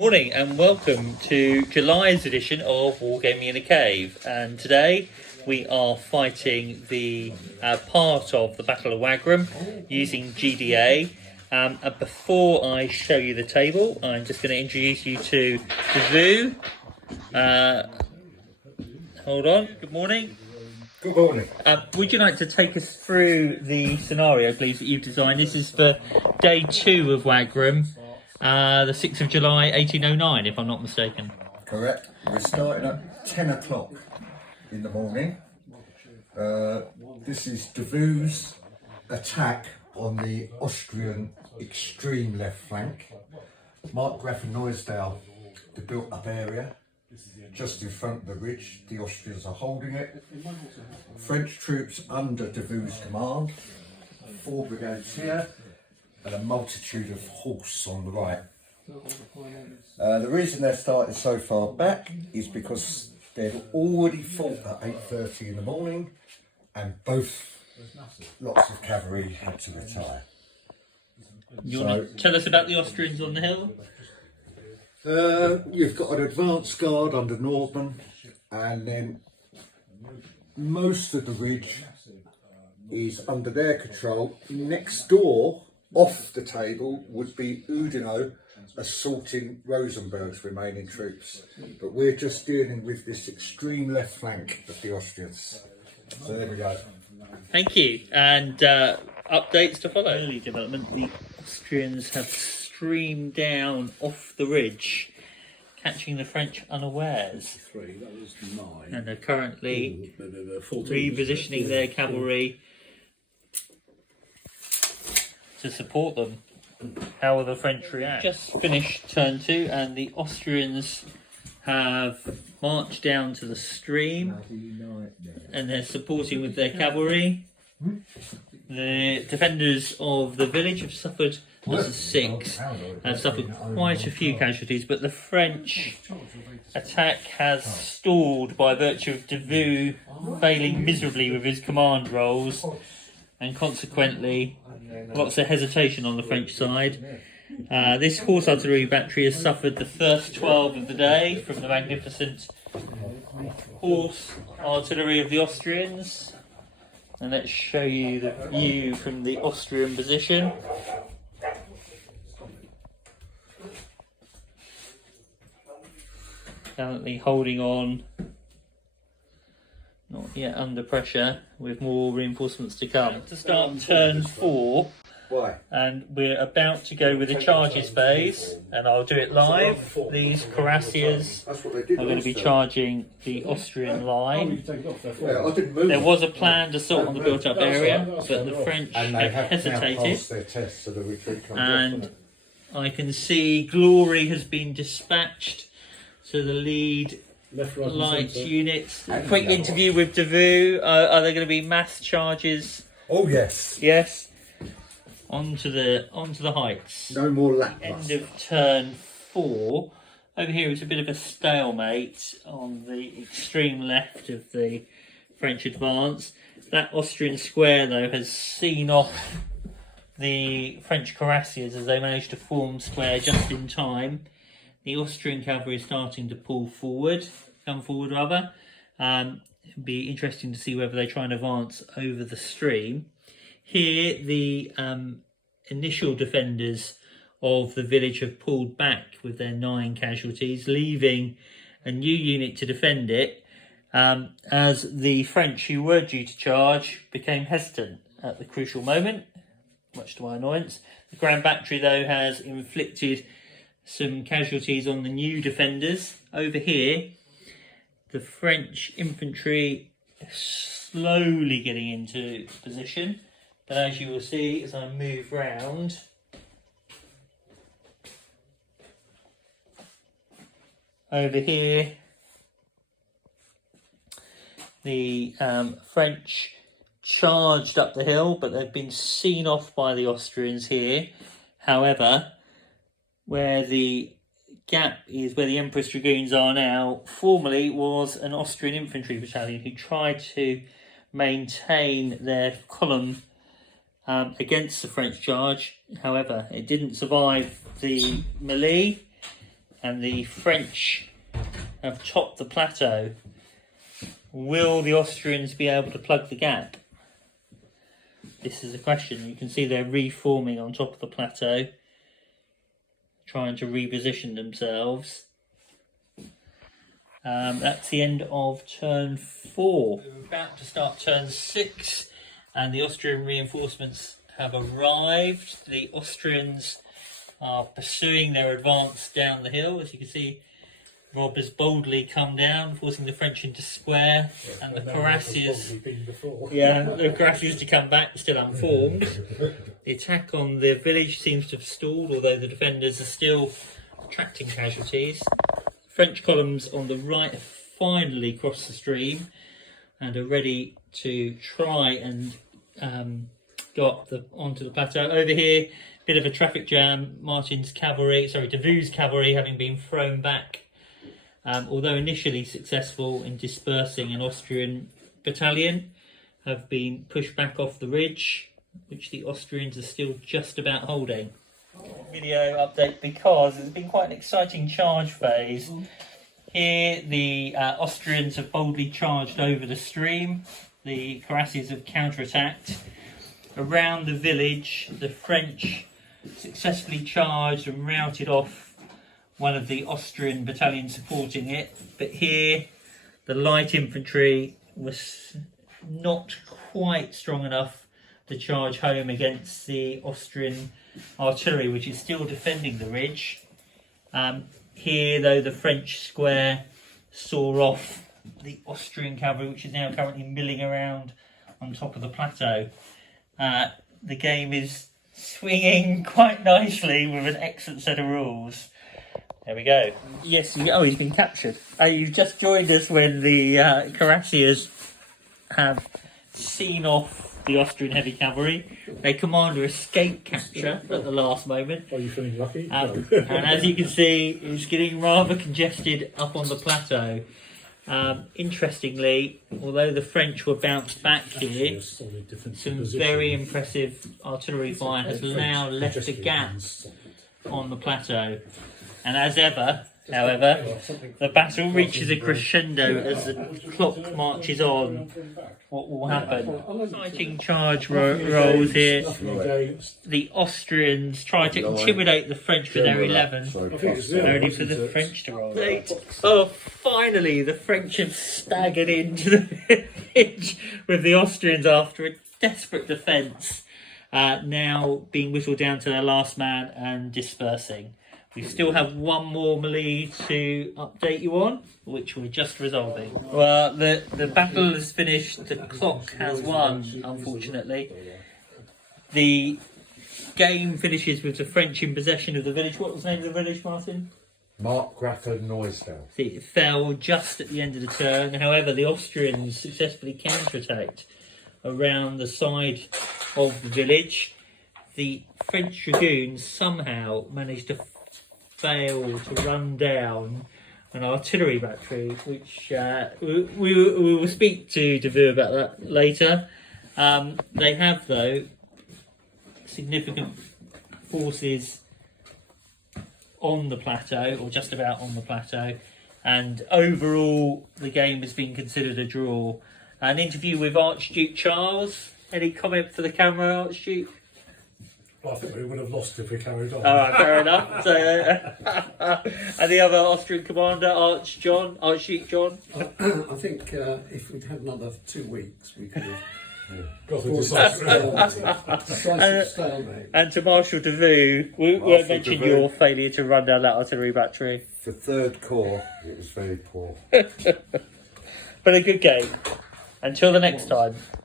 Morning and welcome to July's edition of Wargaming in a Cave, and today we are fighting the part of the Battle of Wagram using GDA. And before I show you the table, I'm just going to introduce you to Vu. Hold on, good morning. Good morning. Would you like to take us through the scenario, please, that you've designed? This is for day 2 of Wagram. The 6th of July 1809, if I'm not mistaken. Correct. We're starting at 10 o'clock in the morning. This is Davu's attack on the Austrian extreme left flank. Markgraf and Neusdal, the built up area, just in front of the ridge. The Austrians are holding it. French troops under Davu's command, 4 brigades here, and a multitude of horse on the right. The reason they're starting so far back is because they'd already fought at 8:30 in the morning, and both lots of cavalry had to retire. You want to tell us about the Austrians on the hill? You've got an advance guard under Nordman, and then most of the ridge is under their control. Next door, off the table, would be Oudinot assaulting Rosenberg's remaining troops. But we're just dealing with this extreme left flank of the Austrians. So there we go. Thank you. And updates to follow. Early development, the Austrians have streamed down off the ridge, catching the French unawares. And are currently repositioning their cavalry to support them. How will the French react? Just finished turn 2, and the Austrians have marched down to the stream and they're supporting with their cavalry. The defenders of the village have suffered, this is 6, have suffered quite a few casualties, but the French attack has stalled by virtue of Davu failing miserably with his command roles, and consequently lots of hesitation on the French side. This horse artillery battery has suffered the first 12 of the day from the magnificent horse artillery of the Austrians. And let's show you the view from the Austrian position. Currently holding on, not yet under pressure, with more reinforcements to come. To start turn 4. Why? And we're about to go with the charges phase, and I'll do it live. These cuirassiers are going to be charging the Austrian line. There was a planned assault on the built-up area, but the French have hesitated. And I can see Glory has been dispatched to the lead light units. A quick interview with Davu. Are there going to be mass charges? Oh yes. Yes. Onto the heights. No more lap. End of turn 4. Over here is a bit of a stalemate on the extreme left of the French advance. That Austrian square, though, has seen off the French cuirassiers as they managed to form square just in time. The Austrian cavalry is starting to come forward rather. It'll be interesting to see whether they try and advance over the stream. Here, the initial defenders of the village have pulled back with their 9 casualties, leaving a new unit to defend it, as the French, who were due to charge, became hesitant at the crucial moment, much to my annoyance. The Grand Battery, though, has inflicted some casualties on the new defenders. Over here, the French infantry are slowly getting into position. But as you will see, as I move round, over here, the French charged up the hill, but they've been seen off by the Austrians here. However, where the gap is where the Empress Dragoons are now, formerly was an Austrian infantry battalion who tried to maintain their column against the French charge. However, it didn't survive the melee, and the French have topped the plateau. Will the Austrians be able to plug the gap? This is a question. You can see they're reforming on top of the plateau, trying to reposition themselves. That's the end of turn 4. We're about to start turn 6, and the Austrian reinforcements have arrived. The Austrians are pursuing their advance down the hill. As you can see, Rob has boldly come down, forcing the French into square, and the cuirassiers, the cuirassiers to come back, still unformed. The attack on the village seems to have stalled, although the defenders are still attracting casualties. French columns on the right have finally crossed the stream and are ready to try and go up onto the plateau. Over here, bit of a traffic jam. Davout's cavalry having been thrown back, although initially successful in dispersing an Austrian battalion, have been pushed back off the ridge, which the Austrians are still just about holding. Video update because it's been quite an exciting charge phase. Here the Austrians have boldly charged over the stream. The cuirassiers have counterattacked. Around the village, the French successfully charged and routed off one of the Austrian battalions supporting it. But here the light infantry was not quite strong enough to charge home against the Austrian artillery, which is still defending the ridge. Here, though, the French square saw off the Austrian cavalry, which is now currently milling around on top of the plateau. The game is swinging quite nicely with an excellent set of rules. There we go. Yes, he's been captured. You've just joined us when the cuirassiers have seen off the Austrian heavy cavalry. Their commander escaped capture at the last moment. Are you feeling lucky? And as you can see, it's getting rather congested up on the plateau. Interestingly, although the French were bounced back here, some very impressive artillery fire has now left a gap on the plateau. And as ever, however, the battle reaches a crescendo as the clock marches on. What will happen? Exciting charge rolls here. The Austrians try to intimidate the French with their 11, only for the French to roll. Oh, finally, the French have staggered into the village with the Austrians after a desperate defence, now being whittled down to their last man and dispersing. We still have one more melee to update you on, which we're just resolving. Well, the battle is finished. The clock has won, unfortunately. The game finishes with the French in possession of the village. What was the name of the village, Martin? Markgrafen Neustadt. It fell just at the end of the turn. However, the Austrians successfully counterattacked around the side of the village. The French dragoons somehow managed to fail to run down an artillery battery, which we will speak to Davout about that later. They have, though, significant forces on the plateau, or just about on the plateau, and overall the game has been considered a draw. An interview with Archduke Charles. Any comment for the camera, Archduke? Well, I think we would have lost if we carried on. All right, fair enough. So, and the other Austrian commander, Archduke John. I think if we'd had another 2 weeks, we could have Got a decisive stalemate. And to Marshal Davout, we won't mention your failure to run down that artillery battery. For third corps, it was very poor. But a good game. Until the next time.